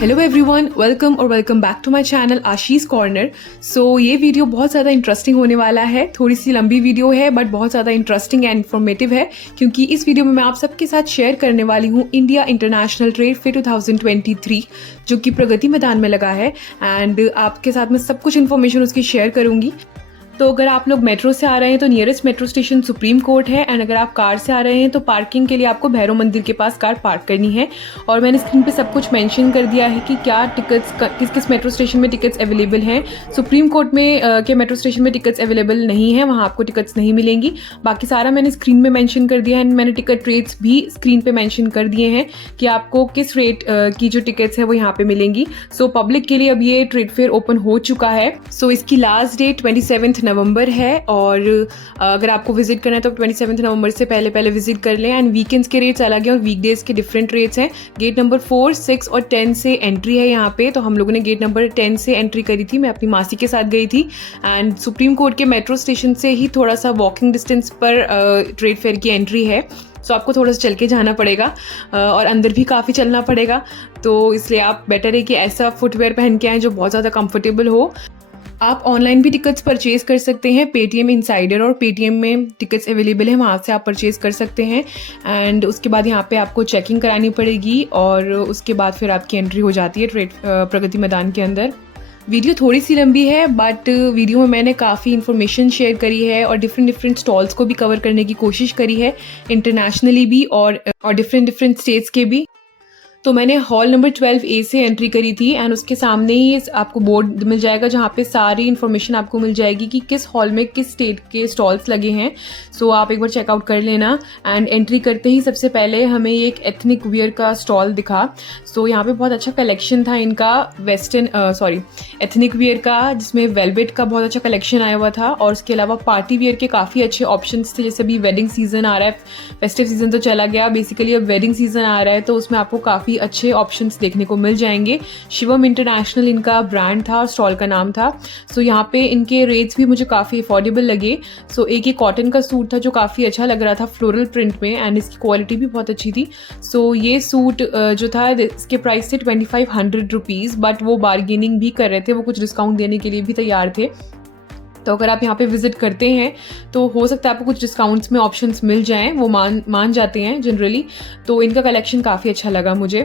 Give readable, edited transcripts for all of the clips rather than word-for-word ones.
Hello everyone, welcome back to my channel Ashish corner. So ये video बहुत ज़्यादा interesting होने वाला है। थोड़ी सी लंबी वीडियो है बट बहुत ज़्यादा इंटरेस्टिंग एंड इन्फॉर्मेटिव है, क्योंकि इस वीडियो में मैं आप सबके साथ शेयर करने वाली हूँ इंडिया इंटरनेशनल ट्रेड फेयर 2023 जो कि प्रगति मैदान में लगा है। एंड आपके साथ मैं सब कुछ इन्फॉर्मेशन उसकी शेयर करूँगी। तो अगर आप लोग मेट्रो से आ रहे हैं तो nearest metro station supreme court है, एंड अगर आप कार से आ रहे हैं तो पार्किंग के लिए आपको भैरव मंदिर के पास कार पार्क करनी है। और मैंने स्क्रीन पे सब कुछ मेंशन कर दिया है कि क्या टिकट्स किस किस मेट्रो स्टेशन में टिकट्स अवेलेबल हैं। सुप्रीम कोर्ट में के मेट्रो स्टेशन में टिकट्स अवेलेबल नहीं है, वहाँ आपको टिकट्स नहीं मिलेंगी। बाकी सारा मैंने स्क्रीन में मैंशन कर दिया है, एंड मैंने टिकट रेट्स भी स्क्रीन पर मैंशन कर दिए हैं कि आपको किस रेट की जो टिकट्स है वो यहाँ पे मिलेंगी। सो पब्लिक के लिए अब ये ट्रेड फेयर ओपन हो चुका है। सो इसकी लास्ट डेट 27 नवंबर है, और अगर आपको विजिट करना है तो 27 नवंबर से पहले विजिट कर लें। एंड वीकेंड्स के रेट्स अलग हैं और वीकडेज के डिफरेंट रेट्स हैं। गेट नंबर 4, 6 और 10 से एंट्री है यहाँ पे। तो हम लोगों ने गेट नंबर 10 से एंट्री करी थी, मैं अपनी मासी के साथ गई थी। एंड सुप्रीम कोर्ट के मेट्रो स्टेशन से ही थोड़ा सा वॉकिंग डिस्टेंस पर ट्रेड फेयर की एंट्री है। सो आपको थोड़ा सा चल के जाना पड़ेगा और अंदर भी काफ़ी चलना पड़ेगा। तो इसलिए आप बेटर है कि ऐसा फुटवेयर पहन के आएँ जो बहुत ज़्यादा कंफर्टेबल हो। आप ऑनलाइन भी टिकट्स परचेज कर सकते हैं। पेटीएम इनसाइडर और पेटीएम में टिकट्स अवेलेबल है, वहाँ से आप परचेज कर सकते हैं। एंड उसके बाद यहाँ पे आपको चेकिंग करानी पड़ेगी और उसके बाद फिर आपकी एंट्री हो जाती है ट्रेड प्रगति मैदान के अंदर। वीडियो थोड़ी सी लंबी है बट वीडियो में मैंने काफ़ी इन्फॉर्मेशन शेयर करी है और डिफरेंट स्टॉल्स को भी कवर करने की कोशिश करी है, इंटरनेशनली भी और डिफरेंट स्टेट्स के भी। तो मैंने हॉल नंबर 12A से एंट्री करी थी, एंड उसके सामने ही आपको बोर्ड मिल जाएगा जहाँ पे सारी इन्फॉर्मेशन आपको मिल जाएगी कि किस हॉल में किस स्टेट के स्टॉल्स लगे हैं। सो आप एक बार चेकआउट कर लेना। एंड एंट्री करते ही सबसे पहले हमें एक एथनिक वियर का स्टॉल दिखा। सो यहाँ पे बहुत अच्छा कलेक्शन था इनका एथनिक वियर का, जिसमें वेलवेट का बहुत अच्छा कलेक्शन आया हुआ था। और उसके अलावा पार्टी वियर के काफ़ी अच्छे ऑप्शंस थे। जैसे अभी वेडिंग सीजन आ रहा है, फेस्टिव सीजन तो चला गया, बेसिकली अब वेडिंग सीजन आ रहा है, तो उसमें आपको काफ़ी अच्छे ऑप्शंस देखने को मिल जाएंगे। शिवम इंटरनेशनल इनका ब्रांड था, स्टॉल का नाम था। सो यहाँ पे इनके रेट्स भी मुझे काफ़ी अफोर्डेबल लगे। सो एक ये कॉटन का सूट था जो काफ़ी अच्छा लग रहा था फ्लोरल प्रिंट में, एंड इसकी क्वालिटी भी बहुत अच्छी थी। सो ये सूट जो था इसके प्राइस थे 2500 रुपीज़, बट वो बार्गेनिंग भी कर रहे थे, वो कुछ डिस्काउंट देने के लिए भी तैयार थे। तो अगर आप यहाँ पे विजिट करते हैं तो हो सकता है आपको कुछ डिस्काउंट्स में ऑप्शंस मिल जाएं, वो मान जाते हैं जनरली। तो इनका कलेक्शन काफ़ी अच्छा लगा मुझे।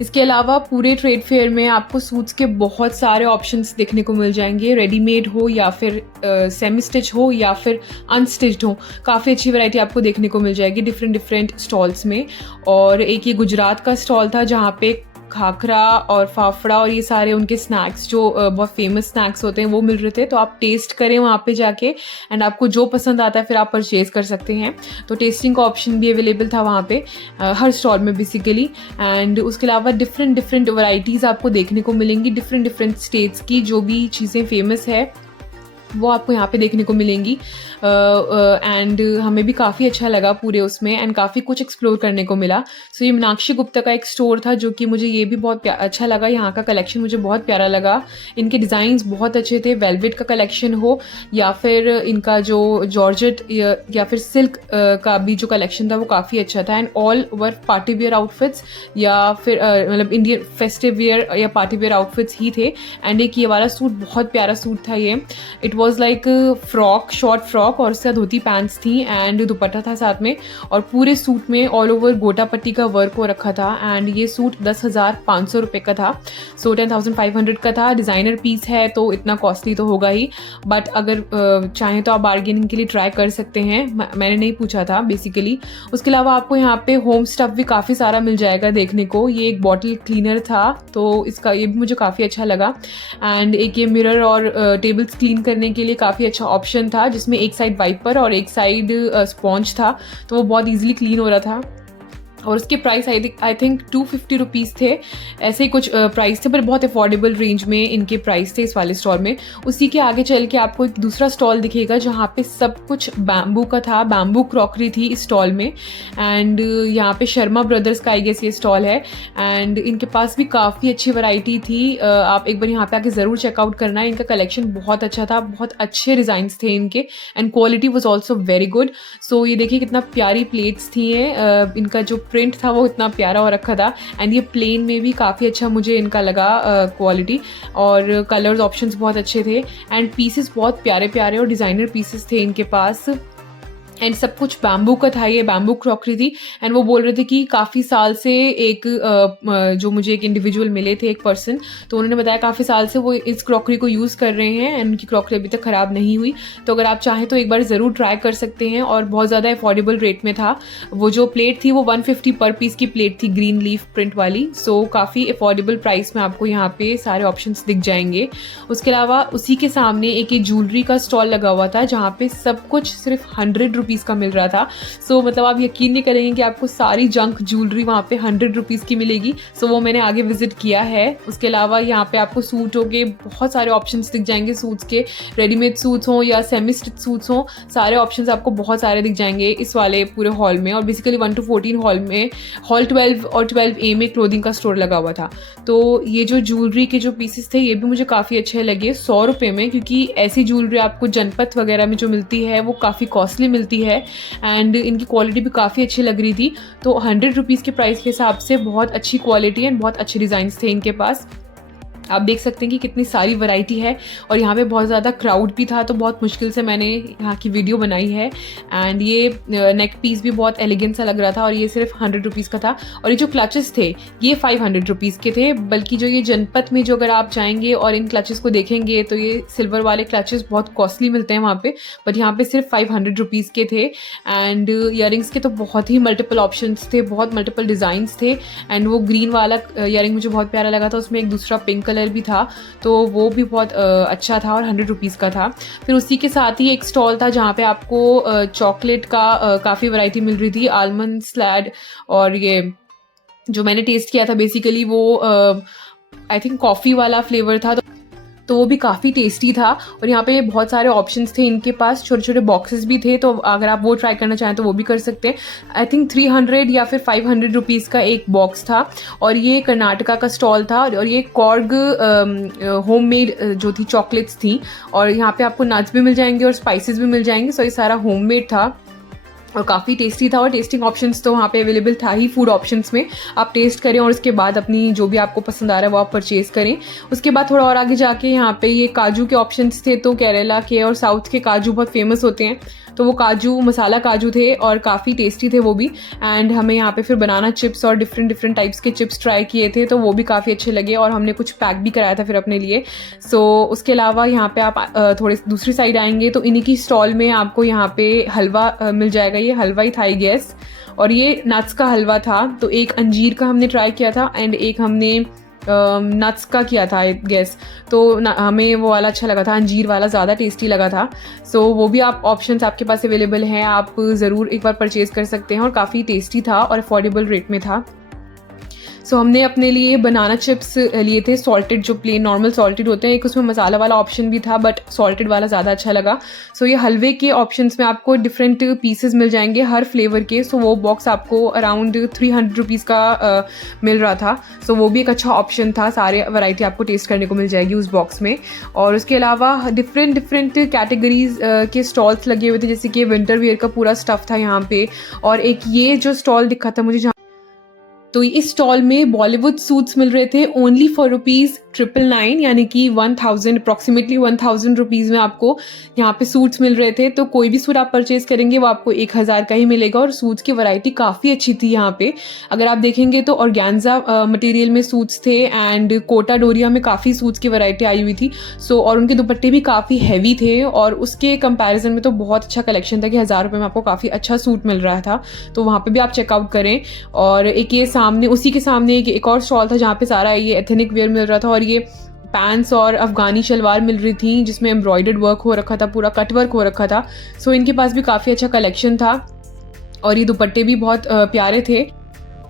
इसके अलावा पूरे ट्रेड फेयर में आपको सूट्स के बहुत सारे ऑप्शंस देखने को मिल जाएंगे, रेडीमेड हो या फिर सेमी स्टिच हो या फिर अनस्टिच्ड हो। काफ़ी अच्छी वैरायटी आपको देखने को मिल जाएगी डिफरेंट स्टॉल्स में। और एक ये गुजरात का स्टॉल था जहाँ पे खाखरा और फाफड़ा और ये सारे उनके स्नैक्स जो बहुत फेमस स्नैक्स होते हैं वो मिल रहे थे। तो आप टेस्ट करें वहाँ पे जाके, एंड आपको जो पसंद आता है फिर आप परचेज कर सकते हैं। तो टेस्टिंग का ऑप्शन भी अवेलेबल था वहाँ पे हर स्टॉल में बेसिकली। एंड उसके अलावा डिफरेंट वैरायटीज़ आपको देखने को मिलेंगी, डिफरेंट स्टेट्स की जो भी चीज़ें फेमस है वो आपको यहाँ पे देखने को मिलेंगी। एंड हमें भी काफ़ी अच्छा लगा पूरे उसमें, एंड काफ़ी कुछ एक्सप्लोर करने को मिला। सो ये मीनाक्षी गुप्ता का एक स्टोर था जो कि मुझे ये भी बहुत अच्छा लगा। यहाँ का कलेक्शन मुझे बहुत प्यारा लगा, इनके डिज़ाइंस बहुत अच्छे थे। वेलवेट का कलेक्शन हो या फिर इनका जो जॉर्जेट या फिर सिल्क का भी जो कलेक्शन था वो काफ़ी अच्छा था। And all over party wear outfits या फिर मतलब इंडियन फेस्टिव वेयर या पार्टी वेयर आउटफिट्स ही थे। एंड एक ये वाला सूट बहुत प्यारा सूट था। ये it was like frock, short frock, और उसका धोती पैंट्स थी एंड दुपट्टा था साथ में। और पूरे सूट में ऑल ओवर गोटा पट्टी का वर्क हो रखा था। एंड ये सूट 10,500 रुपये का था। सो 10,500 का था। डिज़ाइनर पीस है तो इतना कॉस्टली तो होगा ही, बट अगर चाहें तो आप बार्गेनिंग के लिए ट्राई कर सकते हैं। मैंने नहीं पूछा था बेसिकली। उसके अलावा आपको यहाँ पे होम स्टफ भी काफ़ी सारा मिल जाएगा देखने को। ये एक बॉटल क्लीनर था तो इसका ये भी मुझे काफ़ी अच्छा लगा। एंड एक ये मिरर और टेबल्स क्लीन करने के लिए काफ़ी अच्छा ऑप्शन था, जिसमें एक साइड वाइपर और एक साइड स्पॉन्ज था, तो वो बहुत इजीली क्लीन हो रहा था। और उसके प्राइस आई थिंक 250 रुपीज़ थे, ऐसे ही कुछ प्राइस थे, पर बहुत अफोर्डेबल रेंज में इनके प्राइस थे इस वाले स्टॉल में। उसी के आगे चल के आपको एक दूसरा स्टॉल दिखेगा जहाँ पे सब कुछ बैम्बू का था, बैम्बू क्रॉकरी थी इस स्टॉल में। एंड यहाँ पे शर्मा ब्रदर्स का आई गेस ये स्टॉल है, एंड इनके पास भी काफ़ी अच्छी वैरायटी थी। आप एक बार यहाँ पे आके ज़रूर चेकआउट करना है, इनका कलेक्शन बहुत अच्छा था, बहुत अच्छे डिज़ाइंस थे इनके, and quality was also very good. So ये देखिए कितना प्यारी प्लेट्स थी। इनका जो प्रिंट था वो इतना प्यारा हो रखा था। एंड ये प्लेन में भी काफ़ी अच्छा मुझे इनका लगा क्वालिटी, और कलर्स ऑप्शंस बहुत अच्छे थे, एंड पीसेस बहुत प्यारे प्यारे और डिज़ाइनर पीसेस थे इनके पास। एंड सब कुछ बैम्बू का था, ये बैम्बू क्रॉकरी थी। एंड वो बोल रहे थे कि काफ़ी साल से एक जो मुझे एक इंडिविजुअल मिले थे, एक पर्सन, तो उन्होंने बताया काफ़ी साल से वो इस क्रॉकरी को यूज़ कर रहे हैं एंड उनकी क्रॉकरी अभी तक ख़राब नहीं हुई। तो अगर आप चाहें तो एक बार ज़रूर ट्राई कर सकते हैं, और बहुत ज़्यादा अफोर्डेबल रेट में था। वो जो प्लेट थी वो 150 पर पीस की प्लेट थी, ग्रीन लीफ प्रिंट वाली। सो काफ़ी अफोर्डेबल प्राइस में आपको यहाँ पे सारे ऑप्शंस दिख जाएंगे। उसके अलावा उसी के सामने एक ये ज्वेलरी का स्टॉल लगा हुआ था, जहाँ पे सब कुछ सिर्फ 100 रुपीज़ का मिल रहा था। सो मतलब आप यकीन नहीं करेंगे कि आपको सारी जंक ज्वेलरी वहाँ पे 100 रुपीज़ की मिलेगी। सो वो मैंने आगे विजिट किया है। उसके अलावा यहाँ पे आपको सूटों के बहुत सारे ऑप्शंस दिख जाएंगे, सूट्स के, रेडीमेड सूट्स हों या सेमी स्टिच सूट्स हों, सारे ऑप्शंस आपको बहुत सारे दिख जाएंगे इस वाले पूरे हॉल में। और बेसिकली 1 to 14 हॉल में, हॉल 12 और 12A में क्लोथिंग का स्टोर लगा हुआ था। तो ये जो ज्वेलरी के जो पीसेस थे ये भी मुझे काफ़ी अच्छे लगे 100 रुपये में, क्योंकि ऐसी ज्वेलरी आपको जनपथ वगैरह में जो मिलती है वो काफ़ी कॉस्टली मिलती है, एंड इनकी क्वालिटी भी काफ़ी अच्छी लग रही थी। तो 100 रुपीज़ के प्राइस के हिसाब से बहुत अच्छी क्वालिटी एंड बहुत अच्छे डिज़ाइंस थे इनके पास। आप देख सकते हैं कि कितनी सारी वैरायटी है, और यहाँ पे बहुत ज़्यादा क्राउड भी था, तो बहुत मुश्किल से मैंने यहाँ की वीडियो बनाई है। एंड ये नेक पीस भी बहुत एलिगेंट सा लग रहा था, और ये सिर्फ 100 रुपीज़ का था। और ये जो क्लचेस थे ये 500 रुपीज़ के थे, बल्कि जो ये जनपथ में जो अगर आप जाएंगे और इन क्लचेस को देखेंगे तो ये सिल्वर वाले क्लचेस बहुत कॉस्टली मिलते हैं वहाँ पे, बट यहाँ पे सिर्फ 500 रुपीज़ के थे। एंड ईयरिंग्स के तो बहुत ही मल्टीपल ऑप्शंस थे, बहुत मल्टीपल डिज़ाइंस थे। एंड वो ग्रीन वाला ईयरिंग मुझे बहुत प्यारा लगा था, उसमें एक दूसरा पिंक कलर भी था, तो वो भी बहुत अच्छा था और 100 रुपीज़ का था। फिर उसी के साथ ही एक स्टॉल था जहाँ पे आपको चॉकलेट का काफ़ी वैरायटी मिल रही थी, आलमंड स्लैड, और ये जो मैंने टेस्ट किया था बेसिकली वो आई थिंक कॉफ़ी वाला फ्लेवर था, तो वो भी काफ़ी टेस्टी था। और यहाँ पे बहुत सारे ऑप्शंस थे इनके पास, छोटे छोटे बॉक्सेस भी थे, तो अगर आप वो ट्राई करना चाहें तो वो भी कर सकते हैं। आई थिंक 300 या फिर 500 रुपीज़ का एक बॉक्स था, और ये कर्नाटका का स्टॉल था, और ये कॉर्ग होममेड जो थी चॉकलेट्स थी, और यहाँ पे आपको नट्स भी मिल जाएंगे और स्पाइसेस भी मिल जाएंगे। सो ये सारा होममेड था और काफ़ी टेस्टी था, और टेस्टिंग ऑप्शंस तो वहाँ पे अवेलेबल था ही फूड ऑप्शंस में। आप टेस्ट करें और उसके बाद अपनी जो भी आपको पसंद आ रहा है वो आप परचेज़ करें। उसके बाद थोड़ा और आगे जाके यहाँ पे ये काजू के ऑप्शंस थे, तो केरला के और साउथ के काजू बहुत फेमस होते हैं, तो वो काजू मसाला काजू थे और काफ़ी टेस्टी थे वो भी। एंड हमें यहाँ पे फिर बनाना चिप्स और डिफरेंट टाइप्स के चिप्स ट्राई किए थे, तो वो भी काफ़ी अच्छे लगे, और हमने कुछ पैक भी कराया था फिर अपने लिए। सो उसके अलावा यहाँ पे आप थोड़े दूसरी साइड आएंगे तो इन्हीं की स्टॉल में आपको यहाँ पे हलवा मिल जाएगा। ये हलवा ही था आई गेस, और ये नट्स का हलवा था। तो एक अंजीर का हमने ट्राई किया था एंड एक हमने नट्स का किया था आई गेस, तो हमें वो वाला अच्छा लगा था, अंजीर वाला ज़्यादा टेस्टी लगा था। सो वो भी आप ऑप्शंस आपके पास अवेलेबल हैं, आप ज़रूर एक बार परचेज़ कर सकते हैं, और काफ़ी टेस्टी था और अफोर्डेबल रेट में था। सो हमने अपने लिए बनाना चिप्स लिए थे, सॉल्टेड, जो प्लेन नॉर्मल सॉल्टेड होते हैं। एक उसमें मसाला वाला ऑप्शन भी था, बट सॉल्टेड वाला ज़्यादा अच्छा लगा। सो ये हलवे के ऑप्शंस में आपको डिफरेंट पीसेस मिल जाएंगे हर फ्लेवर के। सो वो बॉक्स आपको अराउंड 300 रुपीज़ का मिल रहा था। सो वो भी एक अच्छा ऑप्शन था, सारे वैरायटी आपको टेस्ट करने को मिल जाएगी उस बॉक्स में। और उसके अलावा डिफरेंट कैटेगरीज के स्टॉल्स लगे हुए थे, जैसे कि विंटर वेयर का पूरा स्टफ़ था यहाँ पे। और एक ये जो स्टॉल दिखा था मुझे, तो इस स्टॉल में बॉलीवुड सूट्स मिल रहे थे ओनली फॉर ₹999, यानी कि 1000 अप्रॉक्सीमेटली 1000 रुपीज़ में आपको यहाँ पे सूट्स मिल रहे थे। तो कोई भी सूट आप परचेज करेंगे वो आपको 1000 का ही मिलेगा, और सूट्स की वैरायटी काफ़ी अच्छी थी यहाँ पे। अगर आप देखेंगे तो ऑर्गेन्जा मटेरियल में सूट्स थे, एंड कोटा डोरिया में काफ़ी सूट्स की वैरायटी आई हुई थी। सो और उनके दुपट्टे भी काफ़ी हैवी थे, और उसके कंपैरिजन में तो बहुत अच्छा कलेक्शन था कि 1000 रुपये में आपको काफ़ी अच्छा सूट मिल रहा था। तो वहाँ पर भी आप चेकआउट करें। और एक ये सामने, उसी के सामने एक और स्टॉल था जहाँ पे सारा ये एथनिक वेयर मिल रहा था, और ये पैंट्स और अफगानी शलवार मिल रही थी जिसमें एम्ब्रॉयडर्ड वर्क हो रखा था, पूरा कट वर्क हो रखा था। सो इनके पास भी काफ़ी अच्छा कलेक्शन था, और ये दुपट्टे भी बहुत प्यारे थे।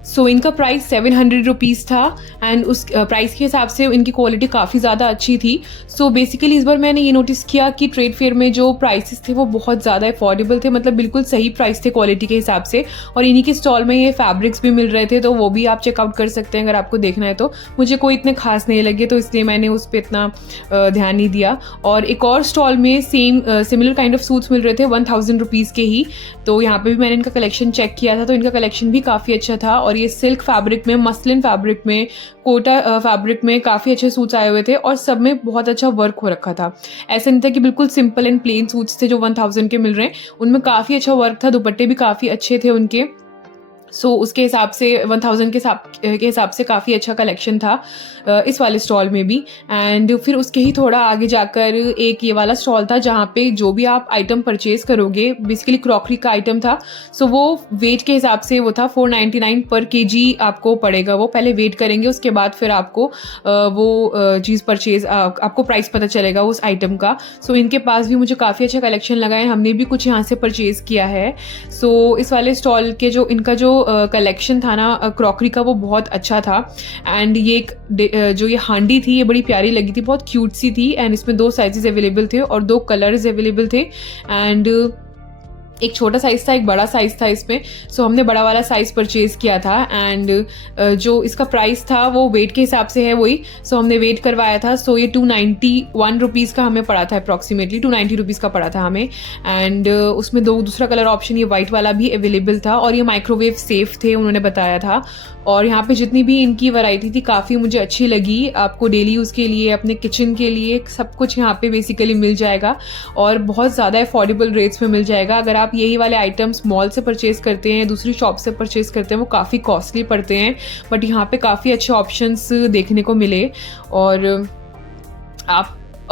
सो इनका प्राइस 700 रुपीज़ था एंड उस प्राइस के हिसाब से इनकी क्वालिटी काफ़ी ज़्यादा अच्छी थी। सो बेसिकली इस बार मैंने ये नोटिस किया कि ट्रेड फेयर में जो प्राइसेस थे वो बहुत ज़्यादा अफोर्डेबल थे, मतलब बिल्कुल सही प्राइस थे क्वालिटी के हिसाब से। और इन्हीं के स्टॉल में ये फैब्रिक्स भी मिल रहे थे, तो वो भी आप चेकआउट कर सकते हैं अगर आपको देखना है तो। मुझे कोई इतने खास नहीं लगे, तो इसलिए मैंने उस पर इतना ध्यान नहीं दिया। और एक और स्टॉल में सिमिलर काइंड ऑफ सूट्स मिल रहे थे 1000 रुपीज़ के ही, तो यहाँ पे भी मैंने इनका कलेक्शन चेक किया था, तो इनका कलेक्शन भी काफ़ी अच्छा था। और ये सिल्क फैब्रिक में, मसलिन फैब्रिक में, कोटा फैब्रिक में काफ़ी अच्छे सूट्स आए हुए थे और सब में बहुत अच्छा वर्क हो रखा था। ऐसा नहीं था कि बिल्कुल सिंपल एंड प्लेन सूट्स थे जो 1000 के मिल रहे हैं, उनमें काफ़ी अच्छा वर्क था, दुपट्टे भी काफ़ी अच्छे थे उनके। सो उसके हिसाब से 1000 के हिसाब से काफ़ी अच्छा कलेक्शन था इस वाले स्टॉल में भी। एंड फिर उसके ही थोड़ा आगे जाकर एक ये वाला स्टॉल था जहाँ पे जो भी आप आइटम परचेज़ करोगे, बेसिकली क्रॉकरी का आइटम था। सो वो वेट के हिसाब से वो था 499 पर केजी आपको पड़ेगा। वो पहले वेट करेंगे, उसके बाद फिर आपको वो चीज़ परचेज़ आपको प्राइस पता चलेगा उस आइटम का। सो इनके पास भी मुझे काफ़ी अच्छा कलेक्शन लगा है, हमने भी कुछ यहाँ से परचेज़ किया है। सो इस वाले स्टॉल के जो इनका जो कलेक्शन था ना क्रॉकरी का, वो बहुत अच्छा था। एंड ये जो ये हांडी थी ये बड़ी प्यारी लगी थी, बहुत क्यूट सी थी। एंड इसमें 2 साइजेस अवेलेबल थे और 2 कलर्स अवेलेबल थे। एंड एक छोटा साइज़ था, एक बड़ा साइज़ था इसमें। सो हमने बड़ा वाला साइज़ परचेज़ किया था। एंड जो इसका प्राइस था वो वेट के हिसाब से है वही। सो हमने वेट करवाया था। सो ये 291 रुपीज़ का हमें पड़ा था, अप्रॉक्सीमेटली 290 रुपीज़ का पड़ा था हमें। एंड उसमें दूसरा कलर ऑप्शन ये वाइट वाला भी अवेलेबल था और ये माइक्रोवेव सेफ थे उन्होंने बताया था। और यहाँ पे जितनी भी इनकी वैरायटी थी काफ़ी मुझे अच्छी लगी। आपको डेली यूज़ के लिए, अपने किचन के लिए सब कुछ यहाँ पे बेसिकली मिल जाएगा और बहुत ज़्यादा अफोर्डेबल रेट्स में मिल जाएगा। अगर आप यही वाले आइटम्स मॉल से परचेज़ करते हैं, दूसरी शॉप से परचेज़ करते हैं, वो काफ़ी कॉस्टली पड़ते हैं, बट यहाँ पे काफ़ी अच्छे ऑप्शंस देखने को मिले। और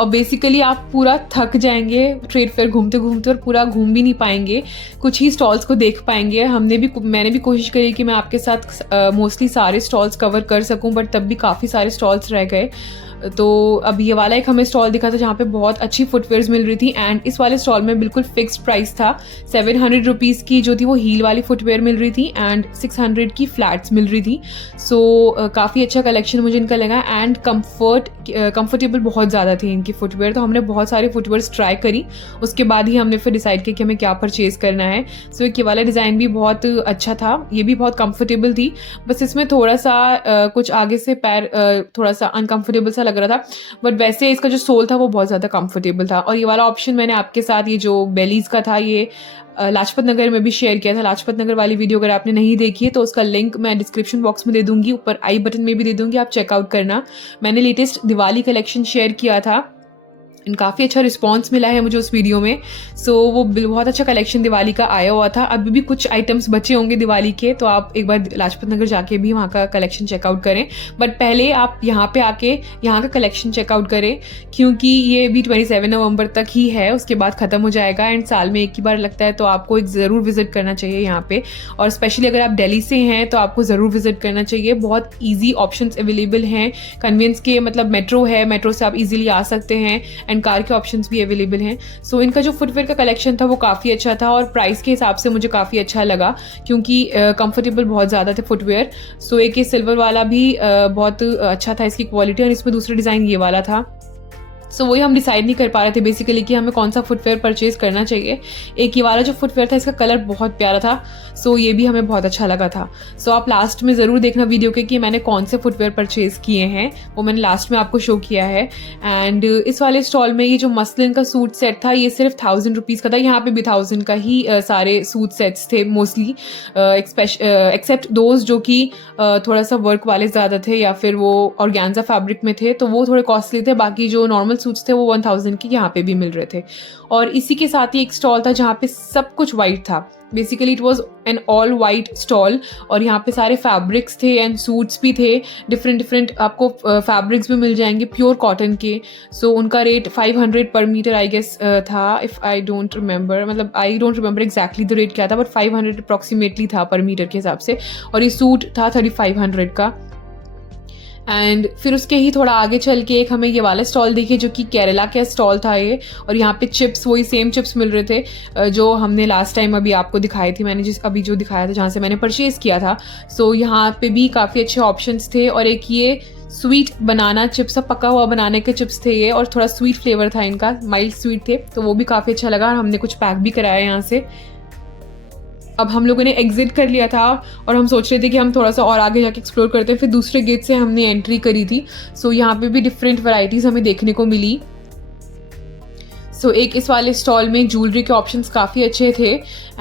बेसिकली आप पूरा थक जाएंगे ट्रेड फेयर घूमते घूमते और पूरा घूम भी नहीं पाएंगे, कुछ ही स्टॉल्स को देख पाएंगे। मैंने भी कोशिश करी कि मैं आपके साथ मोस्टली सारे स्टॉल्स कवर कर सकूं, बट तब भी काफ़ी सारे स्टॉल्स रह गए। तो अब ये वाला एक हमें स्टॉल दिखा था जहाँ पे बहुत अच्छी फुटवेयर्स मिल रही थी। एंड इस वाले स्टॉल में बिल्कुल फिक्स्ड प्राइस था, 700 रुपीज़ की जो थी वो हील वाली फुटवेयर मिल रही थी एंड 600 की फ्लैट्स मिल रही थी। सो काफ़ी अच्छा कलेक्शन मुझे इनका लगा। एंड कंफर्टेबल बहुत ज़्यादा थी इनकी फुटवेयर, तो हमने बहुत सारी फुटवेयर्स ट्राई करी, उसके बाद ही हमने फिर डिसाइड किया कि हमें क्या परचेज़ करना है। सो ये वाला डिज़ाइन भी बहुत अच्छा था, ये भी बहुत कंफर्टेबल थी, बस इसमें थोड़ा सा कुछ आगे से पैर थोड़ा सा अनकंफर्टेबल सा लग रहा था, बट वैसे इसका जो सोल था वो बहुत ज़्यादा कंफर्टेबल था। और ये वाला ऑप्शन मैंने आपके साथ ये जो बेलीज़ का था ये लाजपत नगर में भी शेयर किया था। लाजपत नगर वाली वीडियो अगर आपने नहीं देखी है तो उसका लिंक मैं डिस्क्रिप्शन बॉक्स में दे दूंगी, ऊपर आई बटन में भी दे दूंगी, आप चेकआउट करना। मैंने लेटेस्ट दिवाली कलेक्शन शेयर किया था, काफ़ी अच्छा रिस्पांस मिला है मुझे उस वीडियो में। सो वो बहुत अच्छा कलेक्शन दिवाली का आया हुआ था। अभी भी कुछ आइटम्स बचे होंगे दिवाली के, तो आप एक बार लाजपत नगर जाके भी वहाँ का कलेक्शन चेकआउट करें, बट पहले आप यहाँ पे आके यहाँ का कलेक्शन चेकआउट करें, क्योंकि ये भी 27 नवंबर तक ही है, उसके बाद ख़त्म हो जाएगा। एंड साल में एक ही बार लगता है, तो आपको एक ज़रूर विज़िट करना चाहिए यहाँ पे। और स्पेशली अगर आप दिल्ली से हैं तो आपको ज़रूर विज़िट करना चाहिए। बहुत ईजी ऑप्शंस अवेलेबल हैं, कन्वीनियंस के, मतलब मेट्रो है, मेट्रो से आप ईजिली आ सकते हैं एंड कार के ऑप्शंस भी अवेलेबल हैं। सो इनका जो फुटवेयर का कलेक्शन था वो काफ़ी अच्छा था और प्राइस के हिसाब से मुझे काफ़ी अच्छा लगा, क्योंकि कंफर्टेबल बहुत ज़्यादा थे फुटवेयर। सो एक ये सिल्वर वाला भी बहुत अच्छा था इसकी क्वालिटी, और इसमें दूसरा डिज़ाइन ये वाला था। सो वही हम डिसाइड नहीं कर पा रहे थे बेसिकली कि हमें कौन सा फुटवेयर परचेज़ करना चाहिए। एक ये वाला जो फुटवेयर था इसका कलर बहुत प्यारा था, सो ये भी हमें बहुत अच्छा लगा था। सो आप लास्ट में ज़रूर देखना वीडियो के कि मैंने कौन से फुटवेयर परचेज़ किए हैं, वो मैंने लास्ट में आपको शो किया है। एंड इस वाले स्टॉल में ये जो मसलिन का सूट सेट था ये सिर्फ 1000 रुपीज़ का था। यहाँ पे भी 1000 का ही सारे सूट सेट्स थे मोस्टली, एक्सेप्ट दोज जो कि थोड़ा सा वर्क वाले ज़्यादा थे या फिर वो ऑर्गेन्जा फैब्रिक में थे, तो वो थोड़े कॉस्टली थे। बाकी जो नॉर्मल सूट्स थे वो 1000 के यहाँ पे भी मिल रहे थे। और इसी के साथ ही एक स्टॉल था जहाँ पे सब कुछ वाइट था, basically it was an all white stall, और यहाँ पे सारे फैब्रिक्स थे एंड सूट्स भी थे, डिफरेंट आपको फैब्रिक्स भी मिल जाएंगे प्योर कॉटन के। सो उनका रेट 500 पर मीटर आई गेस था, इफ़ आई डोंट रिमेंबर, मतलब I don't remember exactly the rate क्या था, बट 500 अप्रॉक्सीमेटली था पर मीटर के हिसाब से। और ये सूट था 3500 का। एंड फिर उसके ही थोड़ा आगे चल के एक हमें ये वाला स्टॉल दिखे जो कि केरला का स्टॉल था ये, और यहाँ पे चिप्स, वही सेम चिप्स मिल रहे थे जो हमने लास्ट टाइम अभी आपको दिखाए थे, मैंने अभी जो दिखाया था जहाँ से मैंने परचेज़ किया था। सो यहाँ पे भी काफ़ी अच्छे ऑप्शंस थे, और एक ये स्वीट बनाना चिप्स, पका हुआ बनाने के चिप्स थे ये, और थोड़ा स्वीट फ्लेवर था इनका, माइल्ड स्वीट थे, तो वो भी काफ़ी अच्छा लगा, और हमने कुछ पैक भी कराया यहाँ से। अब हम लोगों ने एग्जिट कर लिया था और हम सोच रहे थे कि हम थोड़ा सा और आगे जाके एक्सप्लोर करते हैं, फिर दूसरे गेट से हमने एंट्री करी थी। सो यहाँ पे भी डिफरेंट वैरायटीज़ हमें देखने को मिली। सो एक इस वाले स्टॉल में ज्वेलरी के ऑप्शंस काफ़ी अच्छे थे,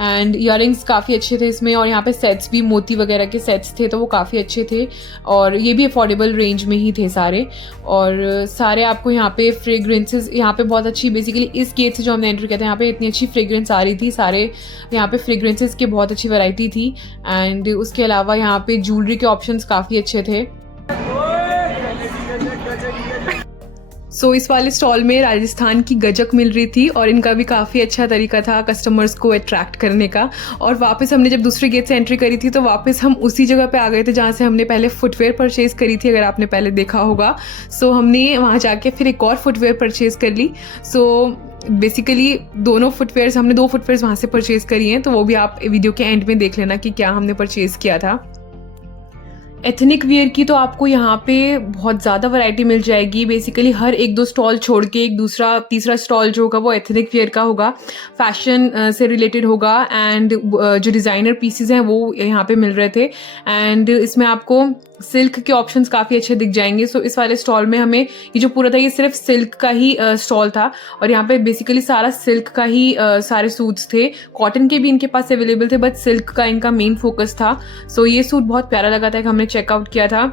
एंड इयररिंग्स काफ़ी अच्छे थे इसमें, और यहाँ पे सेट्स भी, मोती वगैरह के सेट्स थे, तो वो काफ़ी अच्छे थे, और ये भी अफोर्डेबल रेंज में ही थे सारे। और सारे आपको यहाँ पे फ्रेग्रेंसेस, यहाँ पे बहुत अच्छी, बेसिकली इस गेट से जो हमने एंट्री किया था यहाँ पे इतनी अच्छी फ्रेग्रेंस आ रही थी, सारे यहाँ पे फ्रेग्रेंसेस की बहुत अच्छी वैरायटी थी। एंड उसके अलावा यहाँ पे ज्वेलरी के ऑप्शंस काफ़ी अच्छे थे। सो इस वाले स्टॉल में राजस्थान की गजक मिल रही थी, और इनका भी काफ़ी अच्छा तरीका था कस्टमर्स को अट्रैक्ट करने का। और वापस हमने जब दूसरे गेट से एंट्री करी थी तो वापस हम उसी जगह पे आ गए थे जहाँ से हमने पहले फुटवेयर परचेज़ करी थी, अगर आपने पहले देखा होगा। सो हमने वहाँ जाके फिर एक और फुटवेयर परचेज़ कर ली। सो बेसिकली दोनों फुटवेयर्स, हमने 2 फुटवेयर्स वहाँ से परचेज़ करी हैं, तो वो भी आप वीडियो के एंड में देख लेना कि क्या हमने परचेज़ किया था। एथनिक वियर की तो आपको यहाँ पे बहुत ज़्यादा वैरायटी मिल जाएगी। बेसिकली हर 1-2 स्टॉल छोड़ के एक दूसरा तीसरा स्टॉल जो होगा वो एथनिक वियर का होगा, फैशन से रिलेटेड होगा, एंड जो डिज़ाइनर पीसेस हैं वो यहाँ पे मिल रहे थे। एंड इसमें आपको सिल्क के ऑप्शंस काफ़ी अच्छे दिख जाएंगे। सो इस वाले स्टॉल में हमें ये जो पूरा था ये सिर्फ सिल्क का ही स्टॉल था, और यहाँ पे बेसिकली सारा सिल्क का ही सारे सूट्स थे। कॉटन के भी इनके पास अवेलेबल थे, बट सिल्क का इनका मेन फोकस था। सो ये सूट बहुत प्यारा लगा था, हमने चेकआउट किया था।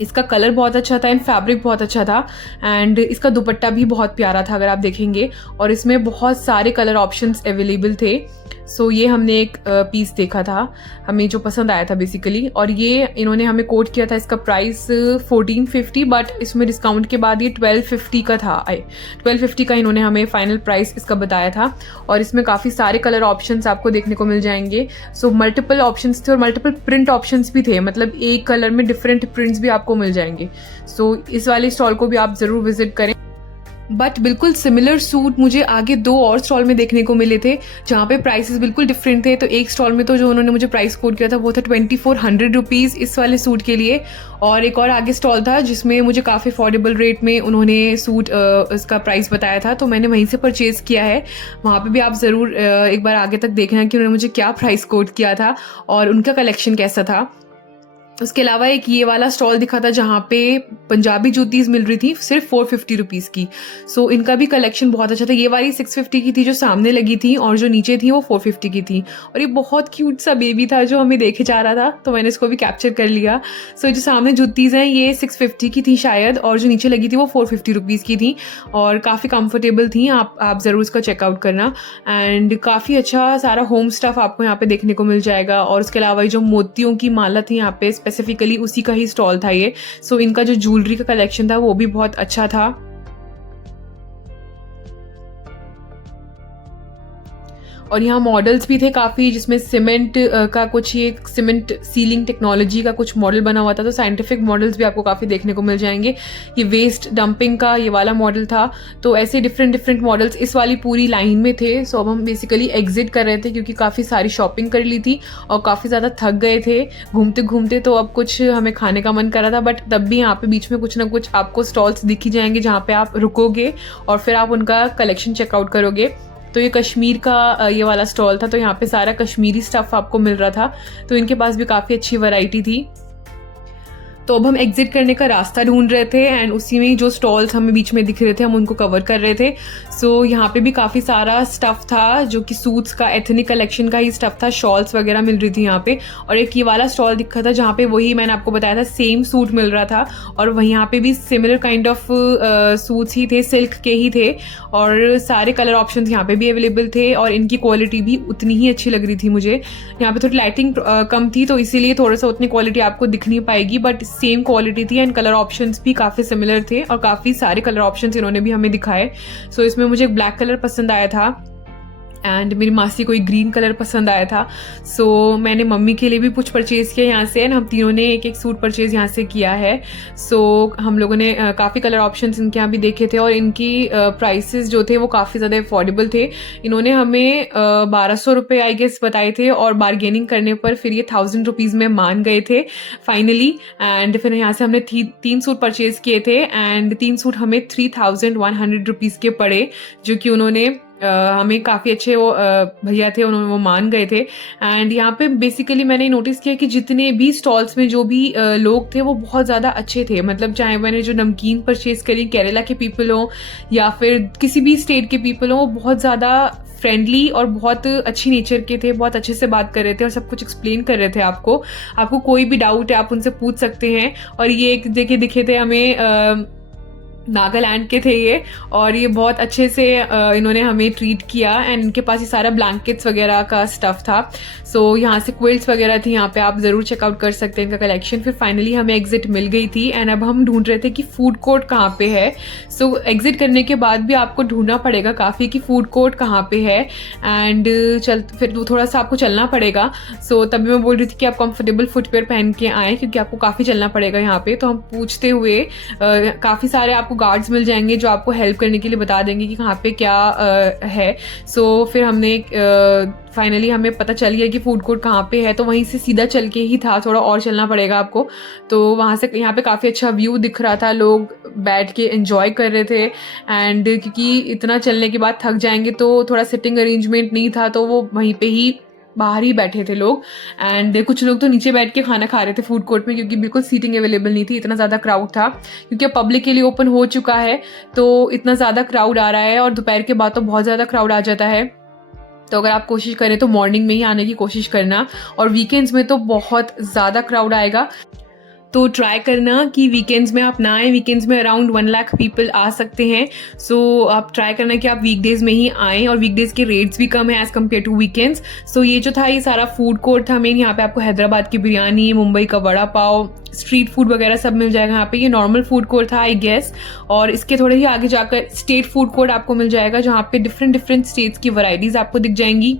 इसका कलर बहुत अच्छा था एंड फैब्रिक बहुत अच्छा था, एंड इसका दुपट्टा भी बहुत प्यारा था अगर आप देखेंगे, और इसमें बहुत सारे कलर ऑप्शंस अवेलेबल थे। सो ये हमने एक पीस देखा था, हमें जो पसंद आया था बेसिकली, और ये इन्होंने हमें कोट किया था, इसका प्राइस 1450, बट इसमें डिस्काउंट के बाद ये 1250 का था। 1250 का इन्होंने हमें फाइनल प्राइस इसका बताया था, और इसमें काफ़ी सारे कलर ऑप्शंस आपको देखने को मिल जाएंगे। सो मल्टीपल ऑप्शंस थे और मल्टीपल प्रिंट ऑप्शंस भी थे, मतलब एक कलर में डिफरेंट प्रिंट्स भी आपको मिल जाएंगे। सो इस वाले स्टॉल को भी आप ज़रूर विजिट करें। बट बिल्कुल सिमिलर सूट मुझे आगे 2 और स्टॉल में देखने को मिले थे जहाँ पे प्राइसेस बिल्कुल डिफरेंट थे। तो एक स्टॉल में तो जो उन्होंने मुझे प्राइस कोड किया था वो था 2400 रुपीज़ इस वाले सूट के लिए, और एक और आगे स्टॉल था जिसमें मुझे काफ़ी अफोर्डेबल रेट में उन्होंने सूट इसका प्राइस बताया था, तो मैंने वहीं से परचेज़ किया है। वहाँ पे भी आप ज़रूर एक बार आगे तक देखना कि उन्होंने मुझे क्या प्राइस कोड किया था और उनका कलेक्शन कैसा था। उसके अलावा एक ये वाला स्टॉल दिखा था जहाँ पे पंजाबी जूतीज़ मिल रही थी सिर्फ 450 रुपीज़ की। सो इनका भी कलेक्शन बहुत अच्छा था। ये वाली 650 की थी जो सामने लगी थी, और जो नीचे थी वो 450 की थी, और ये बहुत क्यूट सा बेबी था जो हमें देखे जा रहा था, तो मैंने इसको भी कैप्चर कर लिया। सो जो सामने जूतीज़ हैं ये 650 की थी शायद, और जो नीचे लगी थी वो 450 रुपीज़ की थी, और काफ़ी कंफर्टेबल थी। आप ज़रूर इसका चेकआउट करना। एंड काफ़ी अच्छा सारा होम स्टफ़ आपको यहाँ पे देखने को मिल जाएगा। और उसके अलावा जो मोतियों की माला थी यहाँ पे स्पेसिफिकली उसी का ही स्टॉल था ये। सो इनका जो ज्वेलरी का कलेक्शन था वो भी बहुत अच्छा था। और यहाँ मॉडल्स भी थे काफ़ी, जिसमें सीमेंट का कुछ, ये सीमेंट सीलिंग टेक्नोलॉजी का कुछ मॉडल बना हुआ था, तो साइंटिफिक मॉडल्स भी आपको काफ़ी देखने को मिल जाएंगे। ये वेस्ट डंपिंग का ये वाला मॉडल था, तो ऐसे डिफरेंट मॉडल्स इस वाली पूरी लाइन में थे। सो अब हम बेसिकली एग्जिट कर रहे थे क्योंकि काफ़ी सारी शॉपिंग कर ली थी और काफ़ी ज़्यादा थक गए थे घूमते घूमते, तो अब कुछ हमें खाने का मन कर रहा था। बट तब भी यहाँ पे बीच में कुछ ना कुछ आपको स्टॉल्स दिख ही जाएंगे जहाँ पे आप रुकोगे और फिर आप उनका कलेक्शन चेकआउट करोगे। तो ये कश्मीर का ये वाला स्टॉल था, तो यहाँ पे सारा कश्मीरी स्टफ़ आपको मिल रहा था, तो इनके पास भी काफ़ी अच्छी वैरायटी थी। तो अब हम एग्जिट करने का रास्ता ढूंढ रहे थे, एंड उसी में जो स्टॉल्स हमें बीच में दिख रहे थे हम उनको कवर कर रहे थे। सो यहाँ पे भी काफ़ी सारा स्टफ़ था जो कि सूट्स का, एथनिक कलेक्शन का ही स्टफ़ था, शॉल्स वगैरह मिल रही थी यहाँ पे। और एक ये वाला स्टॉल दिखा था जहाँ पे वही मैंने आपको बताया था सेम सूट मिल रहा था, और वहीं यहाँ पे भी सिमिलर काइंड ऑफ सूट्स ही थे, सिल्क के ही थे, और सारे कलर ऑप्शन यहाँ पे भी अवेलेबल थे, और इनकी क्वालिटी भी उतनी ही अच्छी लग रही थी मुझे। यहाँ पे थोड़ी लाइटिंग कम थी तो इसीलिए थोड़ा सा उतनी क्वालिटी आपको दिख नहीं पाएगी, बट सेम क्वालिटी थी, एंड कलर ऑप्शंस भी काफ़ी सिमिलर थे, और काफ़ी सारे कलर ऑप्शंस इन्होंने भी हमें दिखाए। सो इसमें मुझे ब्लैक कलर पसंद आया था, एंड मेरी मासी को एक ग्रीन कलर पसंद आया था, सो मैंने मम्मी के लिए भी कुछ परचेज़ किया यहाँ से, एंड हम तीनों ने एक एक सूट परचेज़ यहाँ से किया है। सो हम लोगों ने काफ़ी कलर ऑप्शंस इनके यहाँ भी देखे थे, और इनकी प्राइसेस जो थे वो काफ़ी ज़्यादा अफोर्डेबल थे। इन्होंने हमें 1200 रुपये आई गेस बताए थे, और बारगेनिंग करने पर फिर ये 1000 रुपीज़ में मान गए थे फाइनली। एंड फिर यहाँ से हमने 3 सूट परचेज़ किए थे, एंड 3 सूट हमें 3100 रुपीज़ के पड़े, जो कि उन्होंने हमें काफ़ी अच्छे वो भैया थे, उन्होंने वो मान गए थे। एंड यहाँ पे बेसिकली मैंने नोटिस किया कि जितने भी स्टॉल्स में जो भी लोग थे वो बहुत ज़्यादा अच्छे थे। मतलब चाहे मैंने जो नमकीन परचेज़ करी, केरला के पीपल हों या फिर किसी भी स्टेट के पीपल हों, वो बहुत ज़्यादा फ्रेंडली और बहुत अच्छी नेचर के थे, बहुत अच्छे से बात कर रहे थे और सब कुछ एक्सप्लेन कर रहे थे। आपको कोई भी डाउट है आप उनसे पूछ सकते हैं। और ये एक दिखे थे हमें नागालैंड के थे ये, और ये बहुत अच्छे से इन्होंने हमें ट्रीट किया। एंड इनके पास ये सारा ब्लैंकेट्स वगैरह का स्टफ़ था। सो यहाँ से क्विल्ट्स वगैरह थी, यहाँ पे आप ज़रूर चेकआउट कर सकते हैं इनका कलेक्शन। फिर फाइनली हमें एग्जिट मिल गई थी, एंड अब हम ढूंढ रहे थे कि फ़ूड कोर्ट कहाँ पे है। सो एग्जिट करने के बाद भी आपको ढूंढना पड़ेगा काफ़ी कि फ़ूड कोर्ट कहाँ पे है, एंड फिर थोड़ा सा आपको चलना पड़ेगा। सो तभी मैं बोल रही थी कि आप कंफर्टेबल फुटवेयर पहन के आएँ, क्योंकि आपको काफ़ी चलना पड़ेगा यहाँ पे। तो हम पूछते हुए काफ़ी सारे आपको गार्ड्स मिल जाएंगे जो आपको हेल्प करने के लिए बता देंगे कि कहाँ पे क्या है। सो फिर हमने फाइनली हमें पता चल गया कि फूड कोर्ट कहाँ पे है, तो वहीं से सीधा चल के ही था, थोड़ा और चलना पड़ेगा आपको। तो वहाँ से यहाँ पे काफ़ी अच्छा व्यू दिख रहा था, लोग बैठ के एंजॉय कर रहे थे। एंड क्योंकि इतना चलने के बाद थक जाएंगे तो थोड़ा सिटिंग अरेंजमेंट नहीं था, तो वो वहीं पे ही बाहर ही बैठे थे लोग। एंड कुछ लोग तो नीचे बैठ के खाना खा रहे थे फूड कोर्ट में, क्योंकि बिल्कुल सीटिंग अवेलेबल नहीं थी, इतना ज़्यादा क्राउड था। क्योंकि अब पब्लिक के लिए ओपन हो चुका है, तो इतना ज़्यादा क्राउड आ रहा है, और दोपहर के बाद तो बहुत ज़्यादा क्राउड आ जाता है। तो अगर आप कोशिश करें तो मॉर्निंग में ही आने की कोशिश करना, और वीकेंड्स में तो बहुत ज़्यादा क्राउड आएगा। तो ट्राई करना कि वीकेंड्स में आप ना आएँ। वीकेंड्स में अराउंड 1 लाख पीपल आ सकते हैं। सो आप ट्राई करना कि आप वीकडेज़ में ही आएँ, और वीकडेज़ के रेट्स भी कम है एज़ कम्पेयर टू वीकेंड्स। सो ये जो था ये सारा फूड कोर्ट था मेन। यहाँ पे आपको हैदराबाद की बिरयानी, मुंबई का वड़ा पाव, स्ट्रीट फूड वगैरह सब मिल जाएगा यहाँ पे। ये नॉर्मल फूड कोर्ट था आई गेस, और इसके थोड़े ही आगे जाकर स्टेट फूड कोर्ट आपको मिल जाएगा, जहाँ पे डिफरेंट स्टेट्स की वैरायटीज़ आपको दिख जाएंगी,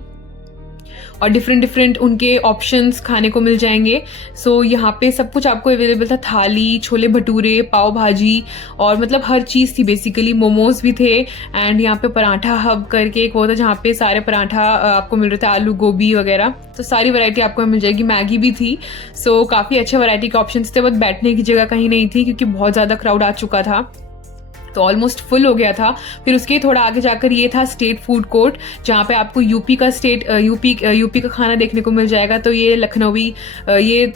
और डिफरेंट उनके ऑप्शंस खाने को मिल जाएंगे। सो यहाँ पे सब कुछ आपको अवेलेबल था, थाली, छोले भटूरे, पाव भाजी, और मतलब हर चीज़ थी बेसिकली। मोमोज भी थे, एंड यहाँ पे पराठा हब करके एक वो था जहाँ पे सारे पराठा आपको मिल रहे थे, आलू गोभी वगैरह। तो सारी वैरायटी आपको मिल जाएगी, मैगी भी थी। सो काफ़ी अच्छे वैरायटी के ऑप्शंस थे, बट बैठने की जगह कहीं नहीं थी क्योंकि बहुत ज़्यादा क्राउड आ चुका था, तो ऑलमोस्ट फुल हो गया था। फिर उसके थोड़ा आगे जाकर ये था स्टेट फूड कोर्ट, जहाँ पे आपको यूपी का खाना देखने को मिल जाएगा। तो ये लखनवी ये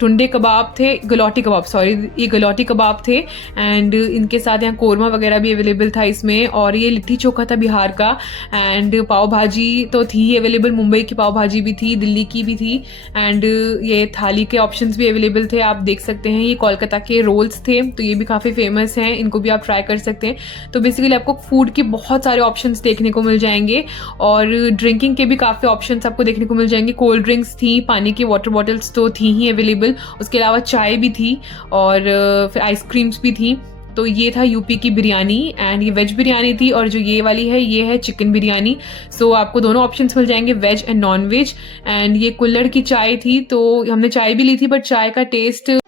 टुंडे कबाब थे, गलौटी कबाब, सॉरी, ये गलौटी कबाब थे, एंड इनके साथ यहाँ कोरमा वगैरह भी अवेलेबल था इसमें। और ये लिट्टी चोखा था बिहार का, एंड पाव भाजी तो थी ही अवेलेबल, मुंबई की पाव भाजी भी थी, दिल्ली की भी थी, एंड ये थाली के ऑप्शंस भी अवेलेबल थे, आप देख सकते हैं। ये कोलकाता के रोल्स थे, तो ये भी काफ़ी फेमस हैं, इनको भी आप ट्राई कर सकते हैं। तो बेसिकली आपको फूड के बहुत सारे ऑप्शंस देखने को मिल जाएंगे, और ड्रिंकिंग के भी काफ़ी ऑप्शंस आपको देखने को मिल जाएंगे। कोल्ड ड्रिंक्स थी, पानी की वाटर बॉटल्स तो थी ही अवेलेबल, उसके अलावा चाय भी थी, और फिर आइसक्रीम्स भी थी। तो ये था यूपी की बिरयानी, एंड ये वेज बिरयानी थी, और जो ये वाली है ये है चिकन बिरयानी। सो आपको दोनों ऑप्शंस मिल जाएंगे, veg and non veg. And ये कुल्हड़ की चाय थी, तो हमने चाय भी ली थी, बट चाय का टेस्ट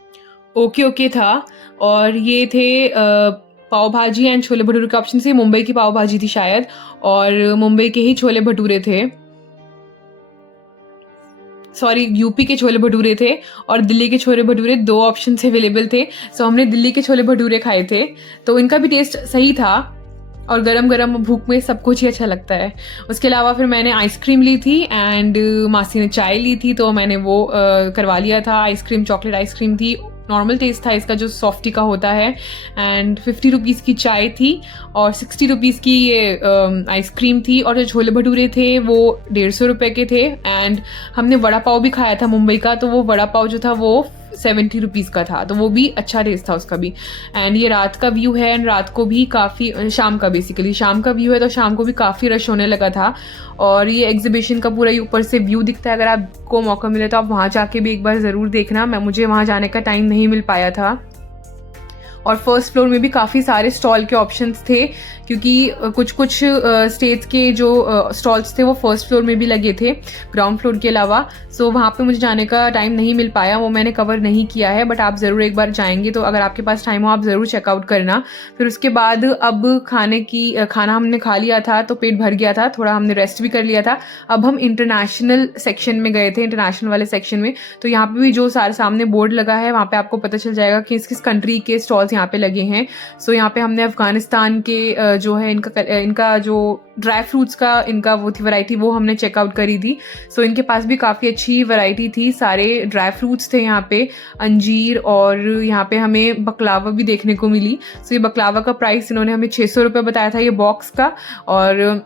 ओके था। और ये थे पाव भाजी एंड छोले भटूरे के ऑप्शन से। मुंबई की पाव भाजी थी शायद, और मुंबई के ही छोले भटूरे थे, सॉरी यूपी के छोले भटूरे थे, और दिल्ली के छोले भटूरे, 2 ऑप्शन से अवेलेबल थे। सो हमने दिल्ली के छोले भटूरे खाए थे, तो इनका भी टेस्ट सही था, और गरम गरम भूख में सब कुछ ही अच्छा लगता है। उसके अलावा फिर मैंने आइसक्रीम ली थी, एंड मासी ने चाय ली थी, तो मैंने वो करवा लिया था। आइसक्रीम चॉकलेट आइसक्रीम थी, नॉर्मल टेस्ट था इसका जो सॉफ्टी का होता है, एंड 50 रुपीज़ की चाय थी, और 60 रुपीज़ की ये आइसक्रीम थी। और जो छोले भटूरे थे वो 150 रुपये के थे। एंड हमने वड़ा पाव भी खाया था मुंबई का, तो वो वड़ा पाव जो था वो 70 रुपीज़ का था, तो वो भी अच्छा टेस्ट था उसका भी। एंड ये रात का व्यू है, एंड रात को भी काफ़ी, शाम का बेसिकली शाम का व्यू है, तो शाम को भी काफ़ी रश होने लगा था। और ये एग्जीबिशन का पूरा ऊपर से व्यू दिखता है, अगर आपको मौका मिले तो आप वहाँ जाके भी एक बार ज़रूर देखना। मुझे वहाँ जाने का टाइम नहीं मिल पाया था। और फर्स्ट फ्लोर में भी काफ़ी सारे स्टॉल के ऑप्शंस थे, क्योंकि कुछ स्टेट्स के जो स्टॉल्स थे वो फर्स्ट फ्लोर में भी लगे थे ग्राउंड फ्लोर के अलावा। सो वहाँ पे मुझे जाने का टाइम नहीं मिल पाया, वो मैंने कवर नहीं किया है, बट आप ज़रूर एक बार जाएंगे तो अगर आपके पास टाइम हो आप ज़रूर चेकआउट करना। फिर उसके बाद अब खाना हमने खा लिया था तो पेट भर गया था, थोड़ा हमने रेस्ट भी कर लिया था। अब हम इंटरनेशनल सेक्शन में गए थे, इंटरनेशनल वाले सेक्शन में। तो यहाँ पे भी जो सारे सामने बोर्ड लगा है वहाँ पे आपको पता चल जाएगा कि किस कंट्री के स्टॉल्स यहाँ पे लगे हैं। सो यहाँ पे हमने अफगानिस्तान के जो है इनका जो ड्राई फ्रूट्स का इनका वो थी वैरायटी, वो हमने चेकआउट करी थी। सो इनके पास भी काफ़ी अच्छी वैरायटी थी, सारे ड्राई फ्रूट्स थे यहाँ पे, अंजीर, और यहाँ पे हमें बकलावा भी देखने को मिली। सो ये बकलावा का प्राइस इन्होंने हमें 600 रुपये बताया था ये बॉक्स का, और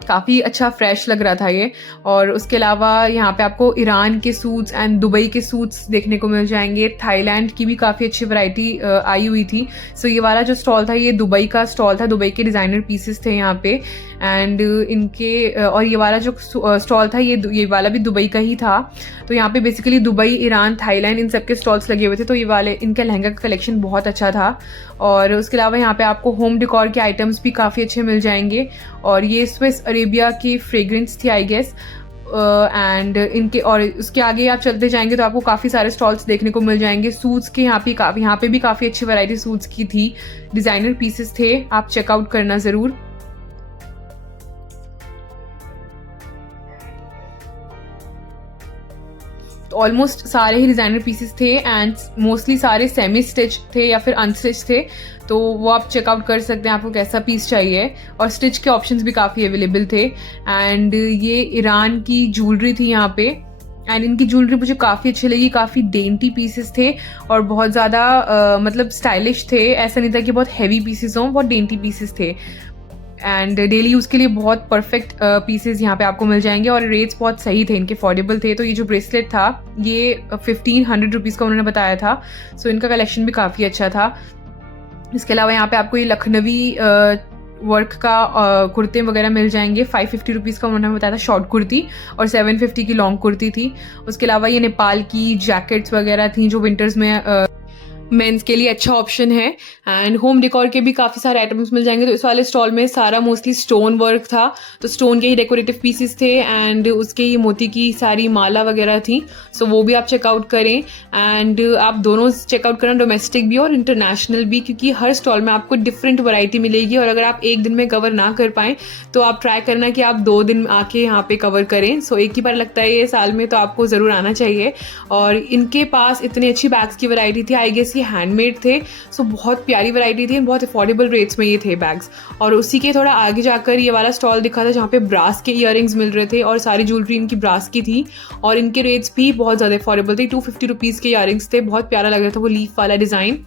काफ़ी अच्छा फ्रेश लग रहा था ये। और उसके अलावा यहाँ पे आपको ईरान के सूट्स एंड दुबई के सूट्स देखने को मिल जाएंगे। थाईलैंड की भी काफ़ी अच्छी वैरायटी आई हुई थी। सो ये वाला जो स्टॉल था ये दुबई का स्टॉल था, दुबई के डिज़ाइनर पीसेस थे यहाँ पे। एंड इनके और ये वाला जो स्टॉल था ये वाला भी दुबई का ही था। तो यहाँ पे बेसिकली दुबई, ईरान, थाईलैंड इन सब के स्टॉल्स लगे हुए थे। तो ये वाले इनका लहंगा का कलेक्शन बहुत अच्छा था। और उसके अलावा यहाँ पे आपको होम डेकोर के आइटम्स भी काफ़ी अच्छे मिल जाएंगे। और ये स्विस अरेबिया की फ्रेग्रेंस थी आई गेस। एंड इनके और उसके आगे आप चलते जाएंगे तो आपको काफ़ी सारे स्टॉल्स देखने को मिल जाएंगे सूट्स के। यहाँ पे भी काफ़ी अच्छी वैरायटी सूट्स की थी, डिज़ाइनर पीसेस थे, आप चेकआउट करना ज़रूर। ऑलमोस्ट सारे ही डिज़ाइनर पीसेस थे एंड मोस्टली सारे सेमी स्टिच थे या फिर अनस्टिच थे। तो वो आप चेकआउट कर सकते हैं आपको कैसा पीस चाहिए, और स्टिच के ऑप्शंस भी काफ़ी अवेलेबल थे। एंड ये ईरान की ज्वेलरी थी यहाँ पे, एंड इनकी ज्वेलरी मुझे काफ़ी अच्छी लगी, काफ़ी डेंटी पीसेस थे और बहुत ज़्यादा मतलब स्टाइलिश थे। ऐसा नहीं था कि बहुत हैवी पीसेस हों, बहुत डेंटी पीसेस थे। एंड डेली यूज़ के लिए बहुत परफेक्ट पीसेस यहाँ पे आपको मिल जाएंगे, और रेट्स बहुत सही थे इनके, अफोर्डेबल थे। तो ये जो ब्रेसलेट था ये 1500 रुपीज़ का उन्होंने बताया था। सो इनका कलेक्शन भी काफ़ी अच्छा था। इसके अलावा यहाँ पे आपको ये लखनवी वर्क का कुर्ते वगैरह मिल जाएंगे। 550 रुपीज़ का उन्होंने बताया था शॉर्ट कुर्ती, और 750 की लॉन्ग कुर्ती थी। उसके अलावा ये नेपाल की जैकेट्स वगैरह थी जो विंटर्स में मेंस के लिए अच्छा ऑप्शन है। एंड होम डेकोर के भी काफ़ी सारे आइटम्स मिल जाएंगे। तो इस वाले स्टॉल में सारा मोस्टली स्टोन वर्क था, तो स्टोन के ही डेकोरेटिव पीसेस थे एंड उसके ही मोती की सारी माला वगैरह थी। सो वो भी आप चेकआउट करें, एंड आप दोनों चेकआउट करना, डोमेस्टिक भी और इंटरनेशनल भी, क्योंकि हर स्टॉल में आपको डिफरेंट वैरायटी मिलेगी। और अगर आप एक दिन में कवर ना कर पाएँ तो आप ट्राई करना कि आप 2 दिन आके यहाँ पे कवर करें। सो एक ही बार लगता है ये साल में, तो आपको ज़रूर आना चाहिए। और इनके पास इतनी अच्छी बैग्स की वैरायटी थी, आई गेस हैंडमेड थे। सो बहुत प्यारी वैरायटी थी, बहुत अफोर्डेबल रेट्स में ये थे बैग्स। और उसी के थोड़ा आगे जाकर ये वाला स्टॉल दिखा था जहाँ पे ब्रास के ईयररिंग्स मिल रहे थे, और सारी ज्वेलरी इनकी ब्रास की थी, और इनके रेट्स भी बहुत ज़्यादा अफोर्डेबल थे। 250 रुपीज़ के ईयररिंग्स थे, बहुत प्यारा लग रहा था वो लीफ वाला डिज़ाइन।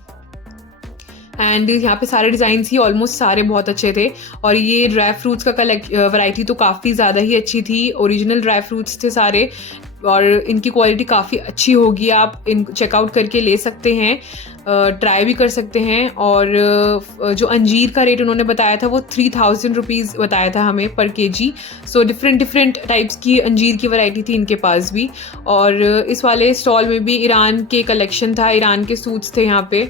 एंड यहाँ पे सारे डिज़ाइन ही ऑलमोस्ट सारे बहुत अच्छे थे। और ये ड्राई फ्रूट्स का वैरायटी तो काफ़ी ज़्यादा ही अच्छी थी, ओरिजिनल ड्राई फ्रूट्स थे सारे, और इनकी क्वालिटी काफ़ी अच्छी होगी। आप इन चेकआउट करके ले सकते हैं, ट्राई भी कर सकते हैं। और जो अंजीर का रेट उन्होंने बताया था वो 3000 रुपीज़ बताया था हमें पर केजी। सो डिफरेंट टाइप्स की अंजीर की वैरायटी थी इनके पास भी। और इस वाले स्टॉल में भी ईरान के कलेक्शन था, ईरान के सूट्स थे यहाँ पे।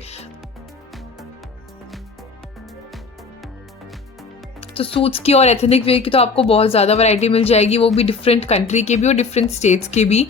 तो सूट्स की और एथनिक वेयर की तो आपको बहुत ज़्यादा वैरायटी मिल जाएगी, वो भी डिफरेंट कंट्री के भी और डिफरेंट स्टेट्स के भी।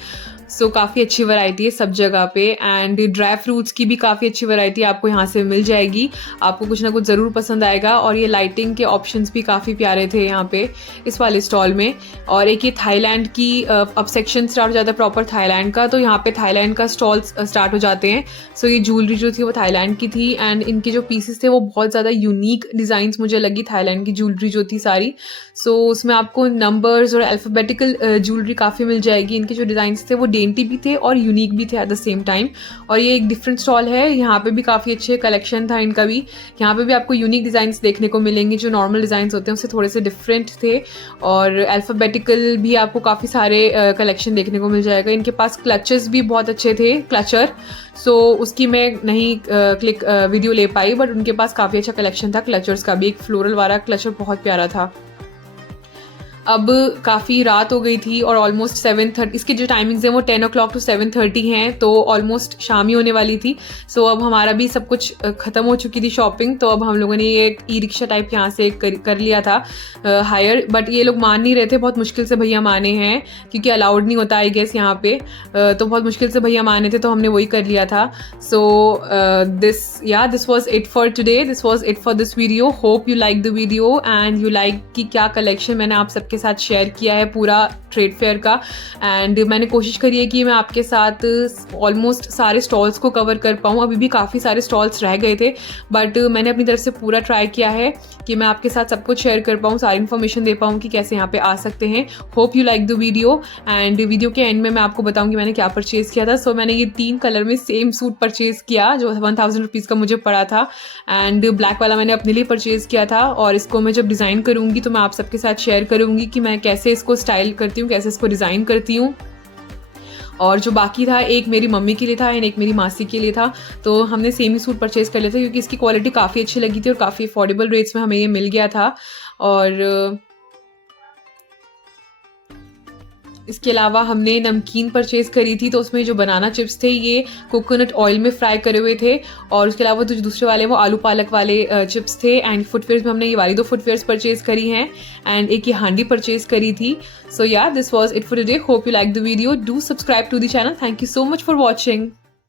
सो काफ़ी अच्छी वैरायटी है सब जगह पे। एंड ड्राई फ्रूट्स की भी काफ़ी अच्छी वैरायटी आपको यहाँ से मिल जाएगी, आपको कुछ ना कुछ ज़रूर पसंद आएगा। और ये लाइटिंग के ऑप्शंस भी काफ़ी प्यारे थे यहाँ पे इस वाले स्टॉल में। और एक ये थाईलैंड की अब सेक्शन स्टार्ट हो जाता है प्रॉपर थाईलैंड का, तो यहाँ पे थाईलैंड का स्टॉल स्टार्ट हो जाते हैं। सो ये ज्वेलरी जो थी वो थाईलैंड की थी, एंड इनके जो पीसेस थे वो बहुत ज़्यादा यूनिक डिज़ाइंस मुझे लगी थाईलैंड की ज्वेलरी जो थी सारी। सो उसमें आपको नंबर्स और अल्फ़ाबेटिकल ज्वेलरी काफ़ी मिल जाएगी। इनके जो डिज़ाइंस थे वो डेंटी भी थे और यूनिक भी थे एट द सेम टाइम। और ये एक डिफरेंट स्टॉल है, यहाँ पे भी काफ़ी अच्छे कलेक्शन था इनका भी। यहाँ पे भी आपको यूनिक डिज़ाइंस देखने को मिलेंगे, जो नॉर्मल डिज़ाइंस होते हैं उससे थोड़े से डिफरेंट थे। और अल्फ़ाबेटिकल भी आपको काफ़ी सारे कलेक्शन देखने को मिल जाएगा। इनके पास क्लचेस भी बहुत अच्छे थे, क्लचर। सो उसकी मैं नहीं वीडियो ले पाई, बट उनके पास काफ़ी अच्छा कलेक्शन था क्लचर्स का भी। एक फ्लोरल वाला क्लचर बहुत प्यारा था। अब काफ़ी रात हो गई थी और ऑलमोस्ट 7:30, इसकी जो टाइमिंग्स हैं वो 10 o'clock to 7:30 हैं, तो ऑलमोस्ट शाम ही होने वाली थी। सो अब हमारा भी सब कुछ ख़त्म हो चुकी थी शॉपिंग, तो अब हम लोगों ने ये ई रिक्शा टाइप यहाँ से कर लिया था हायर, बट ये लोग मान नहीं रहे थे, बहुत मुश्किल से भैया माने हैं क्योंकि अलाउड नहीं होता आई गेस यहाँ पे, तो बहुत मुश्किल से भैया माने थे, तो हमने वही कर लिया था। So this was it for today, this was it for this video. Hope you like the video and you like कि क्या कलेक्शन मैंने आप सबके साथ शेयर किया है पूरा ट्रेड फेयर का। एंड मैंने कोशिश करी है कि मैं आपके साथ ऑलमोस्ट सारे स्टॉल्स को कवर कर पाऊँ। अभी भी काफ़ी सारे स्टॉल्स रह गए थे, बट मैंने अपनी तरफ से पूरा ट्राई किया है कि मैं आपके साथ सब कुछ शेयर कर पाऊँ, सारी इन्फॉर्मेशन दे पाऊँ कि कैसे यहाँ पे आ सकते हैं। Hope you like the video and video के एंड में मैं आपको बताऊँगी मैंने क्या परचेज़ किया था। सो मैंने ये 3 कलर में सेम सूट परचेज़ किया जो 1000 रुपीज़ का मुझे पड़ा था, एंड ब्लैक वाला मैंने अपने लिए परचेज़ किया था, और इसको मैं जब डिज़ाइन करूँगी तो मैं आप सबके साथ शेयर करूँगी कि मैं कैसे इसको स्टाइल करती हूँ, कैसे इसको डिज़ाइन करती हूँ। और जो बाकी था, एक मेरी मम्मी के लिए था एंड एक मेरी मासी के लिए था, तो हमने सेम ही सूट परचेज़ कर लिया था क्योंकि इसकी क्वालिटी काफ़ी अच्छी लगी थी और काफ़ी अफोर्डेबल रेट्स में हमें ये मिल गया था। और इसके अलावा हमने नमकीन परचेज़ करी थी, तो उसमें जो बनाना चिप्स थे ये कोकोनट ऑयल में फ्राई करे हुए थे, और उसके अलावा जो दूसरे वाले वो आलू पालक वाले चिप्स थे। एंड फुटवेयर्स में हमने ये वाली 2 फुटवेयर्स परचेज़ करी हैं एंड एक ये हांडी परचेज़ करी थी। So yeah this was it for today. Hope you like the video, do subscribe to the channel. Thank you so much for watching.